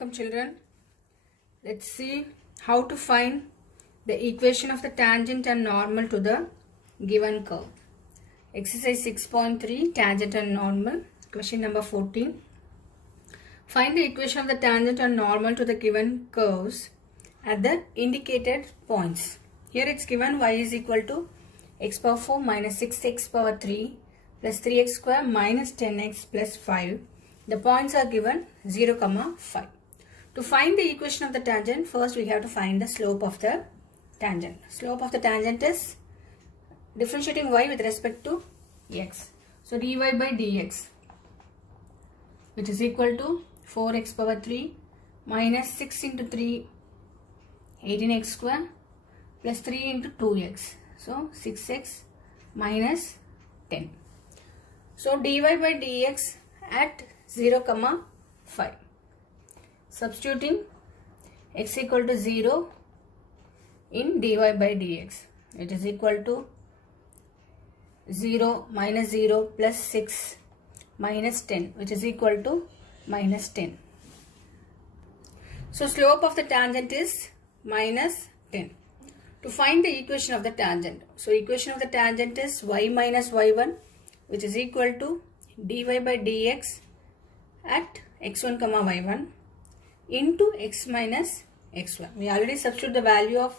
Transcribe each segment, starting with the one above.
Welcome children. Let's see how to find the equation of the tangent and normal to the given curve. Exercise 6.3 tangent and normal. Question number 14. Find the equation of the tangent and normal to the given curves at the indicated points. Here it's given y is equal to x power 4 minus 6x power 3 plus 3x square minus 10x plus 5. The points are given 0, 5. To find the equation of the tangent, first we have to find the slope of the tangent. Slope of the tangent is differentiating y with respect to x. So dy by dx, which is equal to 4x power 3 minus 6 into 3, 18x square plus 3 into 2x. So 6x minus 10. So dy by dx at 0, 5. Substituting x equal to 0 in dy by dx, it is equal to 0 minus 0 plus 6 minus 10, which is equal to minus 10. So slope of the tangent is minus 10. To find the equation of the tangent, so equation of the tangent is y minus y1, which is equal to dy by dx at x1, y1 into x minus x1. We already substitute the value of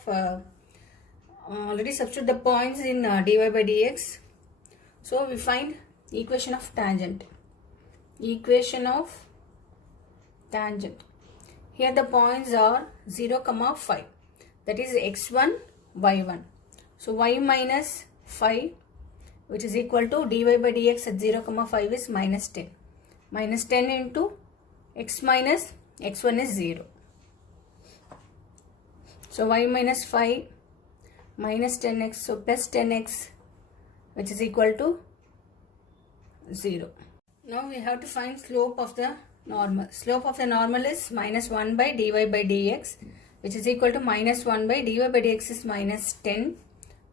substitute the points in dy by dx. So we find equation of tangent. Equation of tangent. Here the points are 0, 5. That is x1, y1. So y minus 5, which is equal to dy by dx at 0, 5 is minus 10. Minus 10 into x minus x1 is 0. So y minus 5 minus 10x, so plus 10x, which is equal to 0. Now we have to find slope of the normal. Slope of the normal is minus 1 by dy by dx, which is equal to minus 1 by dy by dx is minus 10.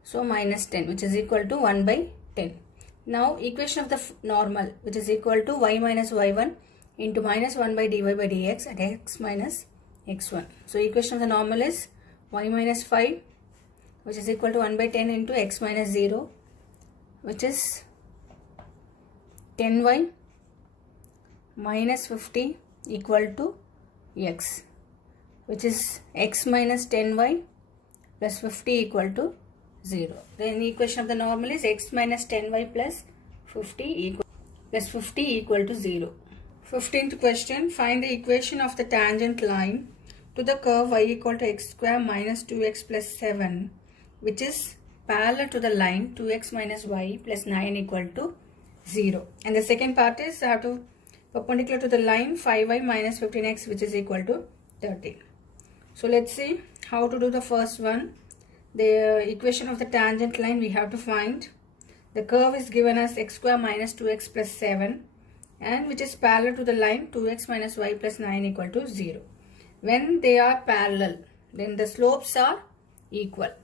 So minus 10, which is equal to 1 by 10. Now equation of the normal, which is equal to y minus y1 into minus 1 by dy by dx at x minus x1. So equation of the normal is y minus 5, which is equal to 1 by 10 into x minus 0, which is 10y minus 50 equal to x, which is x minus 10y plus 50 equal to 0. Then the equation of the normal is x minus 10y plus 50 equal to 0. 15th question. Find the equation of the tangent line to the curve y equal to x square minus 2x plus 7, which is parallel to the line 2x minus y plus 9 equal to 0. And the second part is I have to perpendicular to the line 5y minus 15x, which is equal to 13. So let's see how to do the first one. The equation of the tangent line we have to find. The curve is given as x square minus 2x plus 7, and which is parallel to the line 2x minus y plus 9 equal to 0. When they are parallel, then the slopes are equal.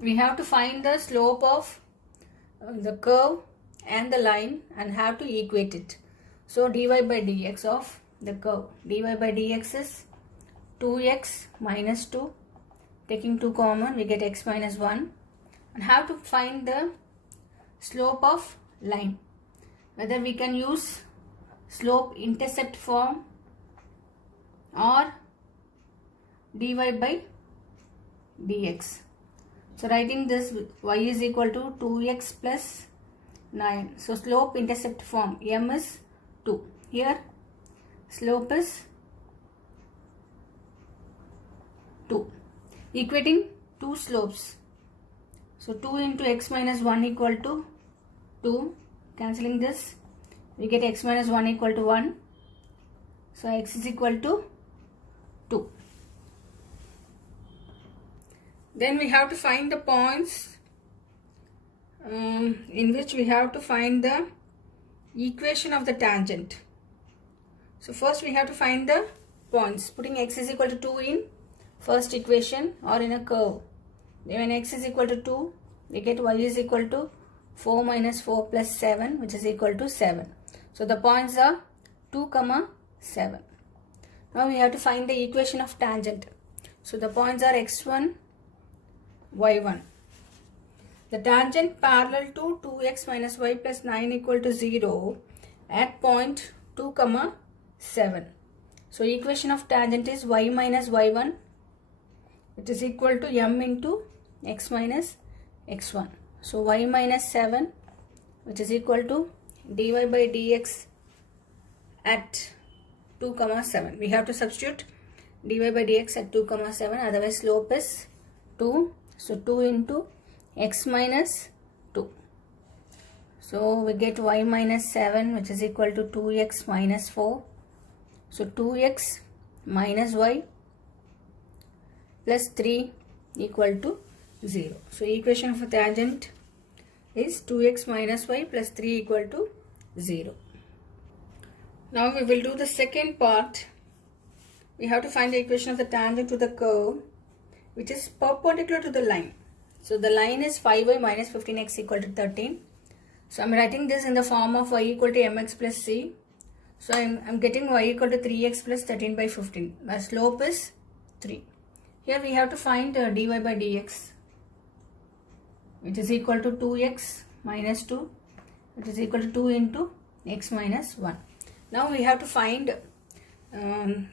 We have to find the slope of the curve and the line and have to equate it. So dy by dx of the curve, dy by dx is 2x minus 2. Taking 2 common, we get x minus 1. And have to find the slope of line. Whether we can use slope intercept form or dy by dx. So writing this, y is equal to 2x plus 9. So slope intercept form, m is 2. Here slope is 2. Equating two slopes. So 2 into x minus 1 equal to 2. Cancelling this, we get x minus 1 equal to 1. So x is equal to 2. Then we have to find the points in which we have to find the equation of the tangent. So first we have to find the points. Putting x is equal to 2 in first equation or in a curve. When x is equal to 2, we get y is equal to 4 minus 4 plus 7, which is equal to 7. So the points are 2, 7. Now we have to find the equation of tangent. So the points are x1, y1. The tangent parallel to 2x minus y plus 9 equal to 0 at point 2, 7. So equation of tangent is y minus y1, which is equal to m into x minus x1. So y minus 7, which is equal to dy by dx at 2, 7. We have to substitute dy by dx at 2, 7. Otherwise slope is 2. So 2 into x minus 2. So we get y minus 7, which is equal to 2x minus 4. So 2x minus y plus 3 equal to 0. So equation of a tangent is 2x minus y plus 3 equal to 0. Now we will do the second part. We have to find the equation of the tangent to the curve which is perpendicular to the line. So the line is 5y minus 15x equal to 13. So I am writing this in the form of y equal to mx plus c. So I am getting y equal to 3x plus 13 by 15. My slope is 3. Here we have to find dy by dx, which is equal to 2x minus 2, which is equal to 2 into x minus 1. Now we have to find when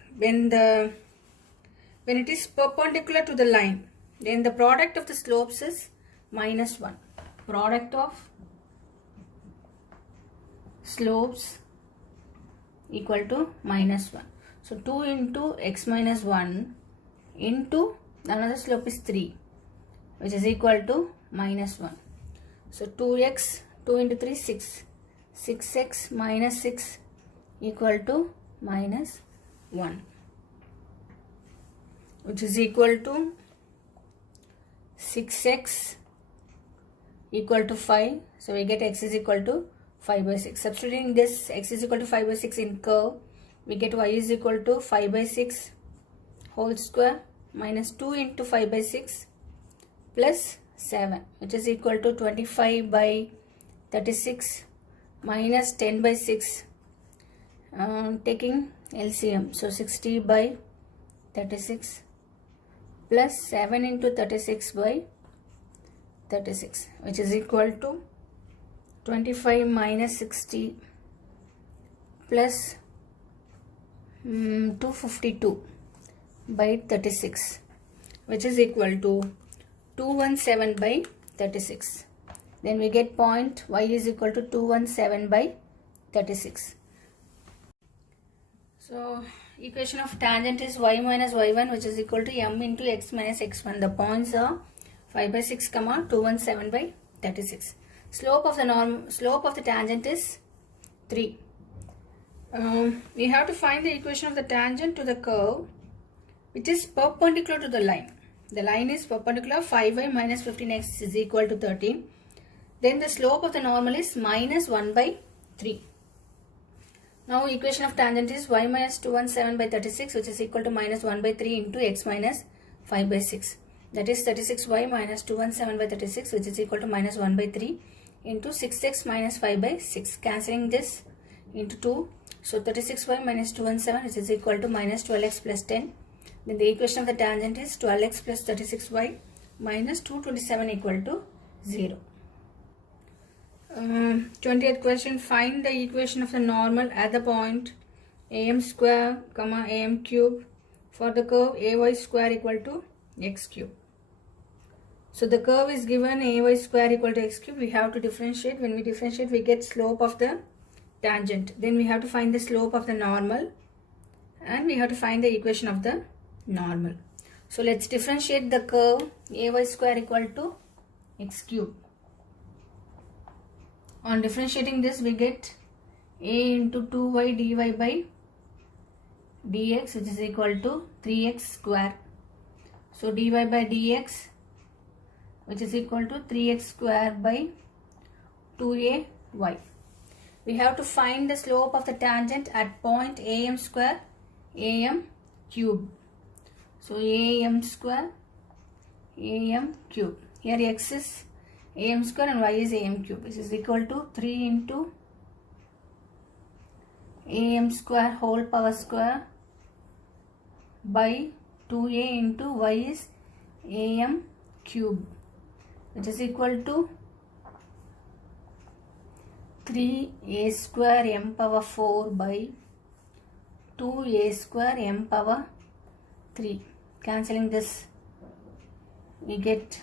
it is perpendicular to the line, then the product of the slopes is minus 1. Product of slopes equal to minus 1. So 2 into x minus 1 into another slope is 3, which is equal to minus 1. So 2x, 2 into 3, 6. 6x minus 6 equal to minus 1, which is equal to 6x equal to 5. So we get x is equal to 5 by 6. Substituting this x is equal to 5 by 6 in curve, we get y is equal to 5 by 6 whole square minus 2 into 5 by 6 plus 7, which is equal to 25 by 36 minus 10 by 6, taking LCM. So 60 by 36 plus 7 into 36 by 36, which is equal to 25 minus 60 plus 252 by 36, which is equal to 217 by 36. Then we get point y is equal to 217 by 36. So equation of tangent is y minus y1, which is equal to m into x minus x1. The points are 5 by 6, 217 by 36. Slope of the tangent is 3. We have to find the equation of the tangent to the curve which is perpendicular to the line. The line is perpendicular. 5y minus 15x is equal to 13. Then the slope of the normal is minus 1 by 3. Now equation of tangent is y minus 217 by 36, which is equal to minus 1 by 3 into x minus 5 by 6. That is 36y minus 217 by 36, which is equal to minus 1 by 3 into 6x minus 5 by 6. Cancelling this into 2. So 36y minus 217, which is equal to minus 12x plus 10. Then the equation of the tangent is 12x plus 36y minus 227 equal to 0. 20th question. Find the equation of the normal at the point am square, am cube for the curve ay square equal to x cube. So the curve is given ay square equal to x cube. We have to differentiate. When we differentiate, we get slope of the tangent. Then we have to find the slope of the normal and we have to find the equation of the normal. So let's differentiate the curve ay square equal to x cube. On differentiating this, we get a into 2y dy by dx, which is equal to 3x square. So dy by dx, which is equal to 3x square by 2ay. We have to find the slope of the tangent at point am square, am cube. So am square, am cube. Here x is am square and y is am cube, which is equal to 3 into am square whole power square by 2a into y is am cube, which is equal to 3a square m power 4 by 2a square m power 3. Cancelling this, we get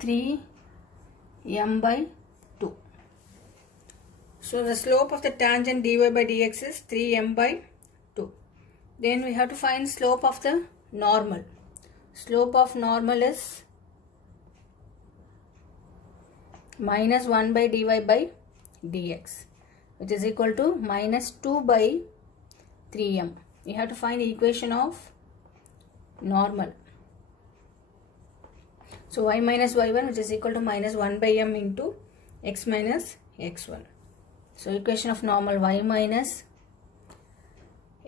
3m by 2. So the slope of the tangent dy by dx is 3m by 2. Then we have to find slope of the normal. Slope of normal is minus 1 by dy by dx, which is equal to minus 2 by 3m. We have to find the equation of normal. So y minus y1, which is equal to minus 1 by m into x minus x1. So equation of normal, y minus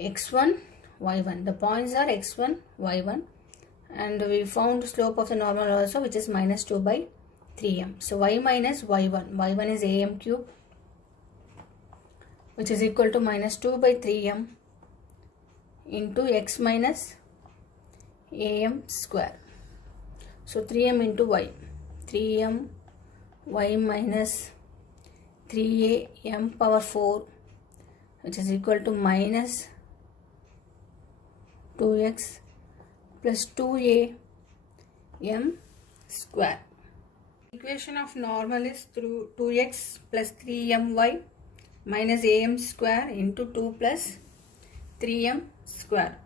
x1 y1. The points are x1 y1, and we found slope of the normal also, which is minus 2 by 3m. So y minus y1. y1 is am cube, which is equal to minus 2 by 3m into x minus am square. So 3m into y. 3m y minus 3a m power 4, which is equal to minus 2x plus 2a m square. Equation of normal is through 2x plus 3my minus am square into 2 plus 3m square.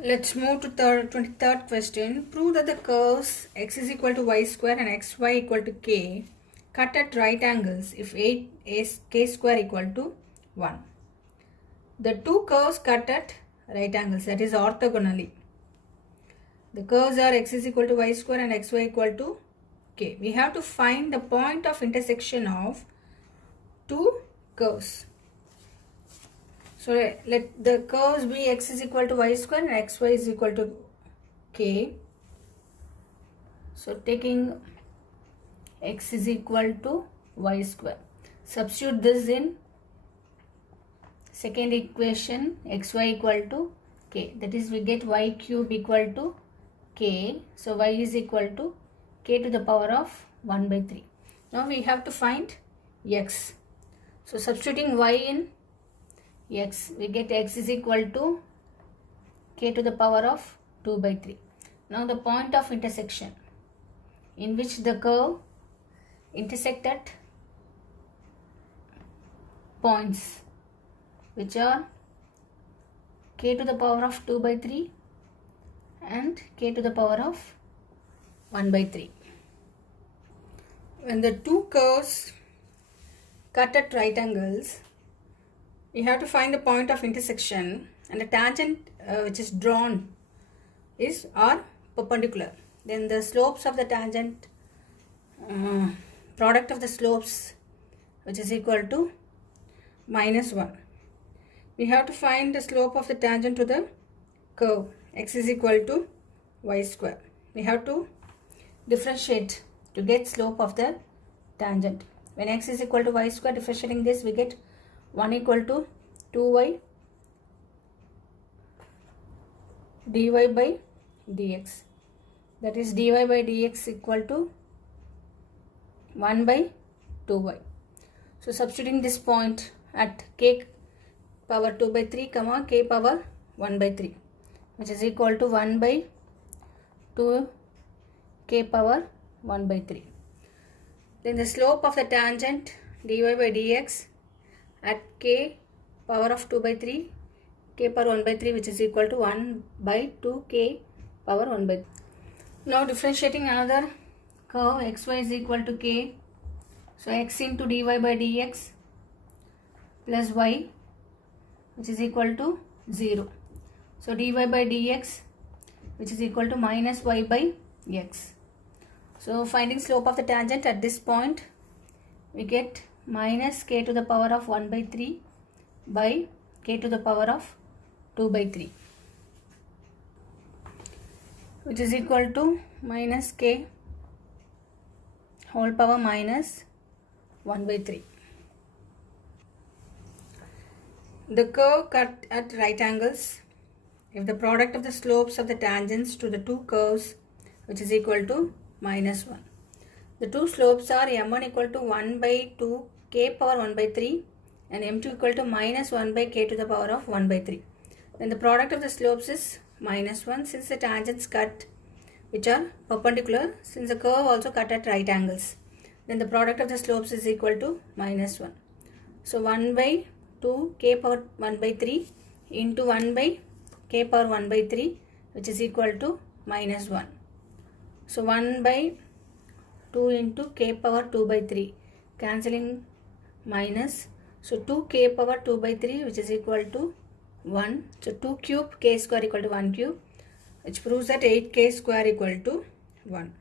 Let's move to 23rd question. Prove that the curves x is equal to y square and xy equal to k cut at right angles if a is k square equal to 1. The two curves cut at right angles, that is orthogonally. The curves are x is equal to y square and xy equal to k. We have to find the point of intersection of two curves. So let the curves be x is equal to y square and xy is equal to k. So taking x is equal to y square. Substitute this in second equation, xy equal to k. That is, we get y cube equal to k. So y is equal to k to the power of 1 by 3. Now we have to find x. So substituting y in x, we get x is equal to k to the power of 2 by 3. Now the point of intersection in which the curve intersect at points which are k to the power of 2 by 3 and k to the power of 1 by 3. When the two curves cut at right angles, we have to find the point of intersection, and the tangent which is drawn are perpendicular. Then the slopes of the tangent, product of the slopes, which is equal to minus 1. We have to find the slope of the tangent to the curve x is equal to y square. We have to differentiate to get slope of the tangent. When x is equal to y square, differentiating this, we get 1 equal to 2y dy by dx. That is, dy by dx equal to 1 by 2y. So substituting this point at k power 2 by 3 comma k power 1 by 3, which is equal to 1 by 2 k power 1 by 3. Then the slope of the tangent dy by dx at k power of 2 by 3, k power 1 by 3, which is equal to 1 by 2 k power 1 by 3. Now differentiating another curve, xy is equal to k. So x into dy by dx plus y, which is equal to 0. So dy by dx, which is equal to minus y by x. So finding slope of the tangent at this point, we get minus k to the power of 1 by 3 by k to the power of 2 by 3. which is equal to minus k whole power minus 1 by 3. The curve cut at right angles, if the product of the slopes of the tangents to the two curves which is equal to minus 1. The two slopes are m1 equal to 1 by 2 k power 1 by 3 and m2 equal to minus 1 by k to the power of 1 by 3. Then the product of the slopes is minus 1 since the tangents cut which are perpendicular, since the curve also cut at right angles. Then the product of the slopes is equal to minus 1. So 1 by 2 k power 1 by 3 into 1 by k power 1 by 3 which is equal to minus 1. So 1 by 2 into k power 2 by 3 cancelling minus. So 2 k power 2 by 3 which is equal to 1. So 2 cube k square equal to 1 cube, which proves that 8 k square equal to 1.